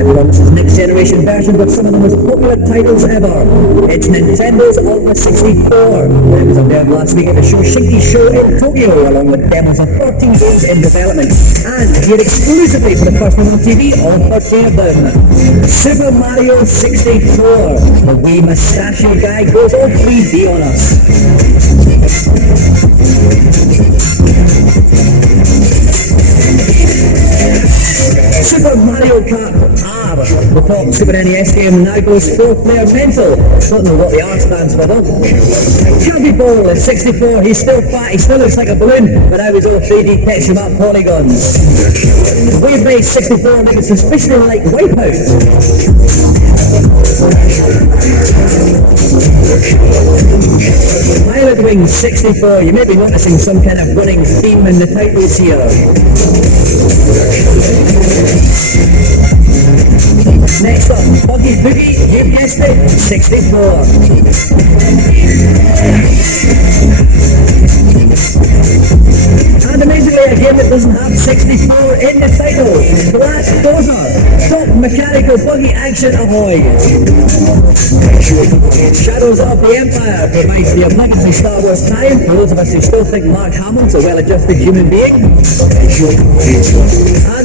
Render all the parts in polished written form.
Everyone, this is next generation version of some of the most popular titles ever. It's Nintendo's Ultra 64. I was up there last week at the Shinki Show in Tokyo, along with demos of 14 games in development. And here exclusively for the first time on TV, all 14 of them. Super Mario 64. The wee mustachio guy goes all 3D on us. Super Mario Kart R, the top Super NES game, now goes 4-player mental. Don't know what the R stands for though. Kirby Ball at 64, he's still fat, he still looks like a balloon, but now he's all 3D texture map polygons. Wave Race 64 looking suspiciously like Wipeout. Pilot Wing 64, you may be noticing some kind of running theme in the titles here. Next up, Buggy Boogie, you guessed it, 64. And amazingly, a game that doesn't have 64 in the title, Blast Dozer, top mechanical buggy action ahoy. Shadows of the Empire provides the obligatory Star Wars tie-in for those of us who still think Mark Hamill's a well-adjusted human being. And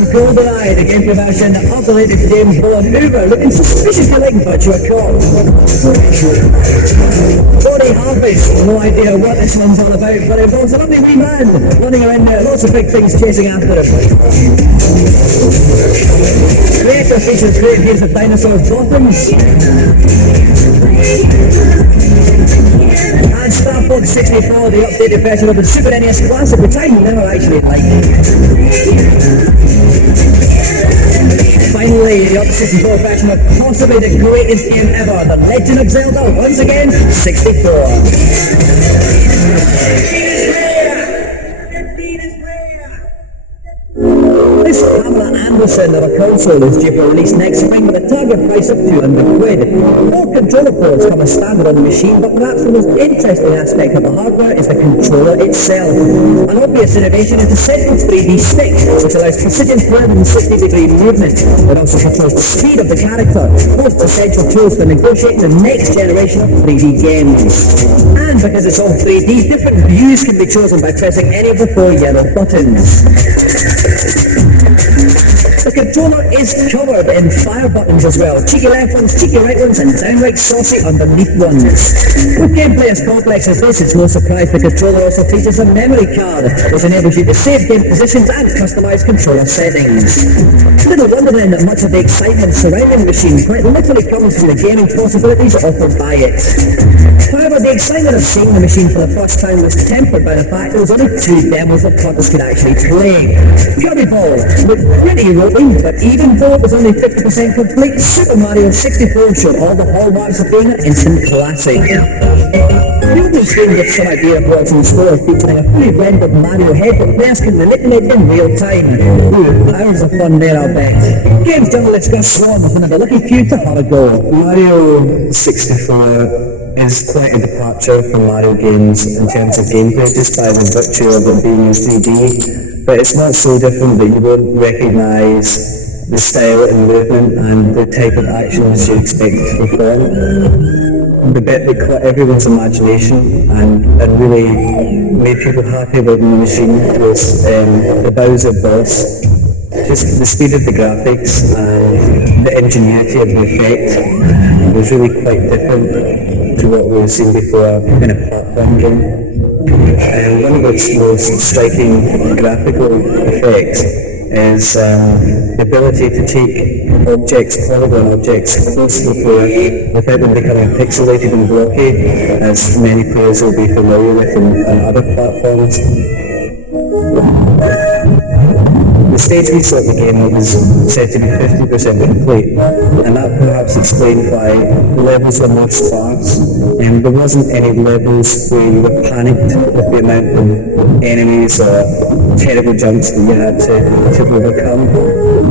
GoldenEye, the gameplay version of the latest James Bond Uber, looking suspiciously like Virtua Cop. Tony Harvest, no idea what this one's all about, but it involves a lovely wee man running around there, lots of big things chasing after him. Creator features great views of dinosaurs' bottoms. And Star Fox 64, the updated version of the Super NES Classic, which I never actually liked. Finally, the Ultra 64 version of possibly the greatest game ever, The Legend of Zelda, once again, 64. This Pamela Anderson of a console is due for release next spring with a target price of £200. 4 controller ports come as standard on the machine, but perhaps the most interesting aspect of the hardware is the controller itself. An obvious innovation is the central 3D stick, which allows precision 360-degree movement. It also controls the speed of the character, both essential tools for negotiating the next generation of 3D games. And because it's all 3D, different views can be chosen by pressing any of the 4 yellow buttons. The controller is covered in fire buttons as well. Cheeky left ones, cheeky right ones, and downright saucy underneath ones. With gameplay as complex as this, it's no surprise the controller also features a memory card, which enables you to save game positions and customize controller settings. Little wonder then that much of the excitement surrounding the machine quite literally comes from the gaming possibilities offered by it. However, the excitement of seeing the machine for the first time was tempered by the fact there was only 2 demos that players could actually play. Kirby Ball looked pretty ropey, but even though it was only 50% complete, Super Mario 64 showed all the hallmarks of being an instant classic. The opening screen gives some idea of what's in store, featuring a fully rendered Mario head that players can manipulate in real time. Ooh, hours of fun there, I'll bet. Games journalist Gus Swan was one of the lucky few to have a go. Mario 64 is quite a departure from Mario games in terms of gameplay, just by the virtue of it being in 3D, but it's not so different that you won't recognise the style and movement and the type of actions you expect to perform. The bit that caught everyone's imagination and really made people happy about the machine was the Bowser boss. Just the speed of the graphics and the ingenuity of the effect was really quite different to what we've seen before in a platform game. And one of its most striking graphical effects is the ability to take polygon objects close to the player without them becoming pixelated and blocky, as many players will be familiar with on other platforms. The stage reset of the game was said to be 50% complete, and that perhaps explained why the levels were more sparse, and there wasn't any levels where you were panicked with the amount of enemies or terrible jumps that you had to overcome.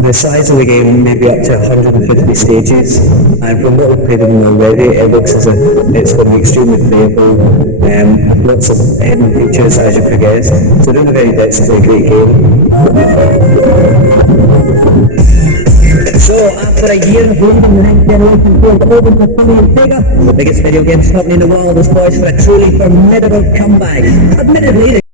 The size of the game may be up to 150 stages, and from what we've played in already, it looks as if it's going to be extremely playable, lots of hidden features as you progress, so don't have any doubts it's a great game. So, after a year of leading the next generation field over the Sony and Sega, the biggest video games company in the world is poised for a truly formidable comeback. Admittedly,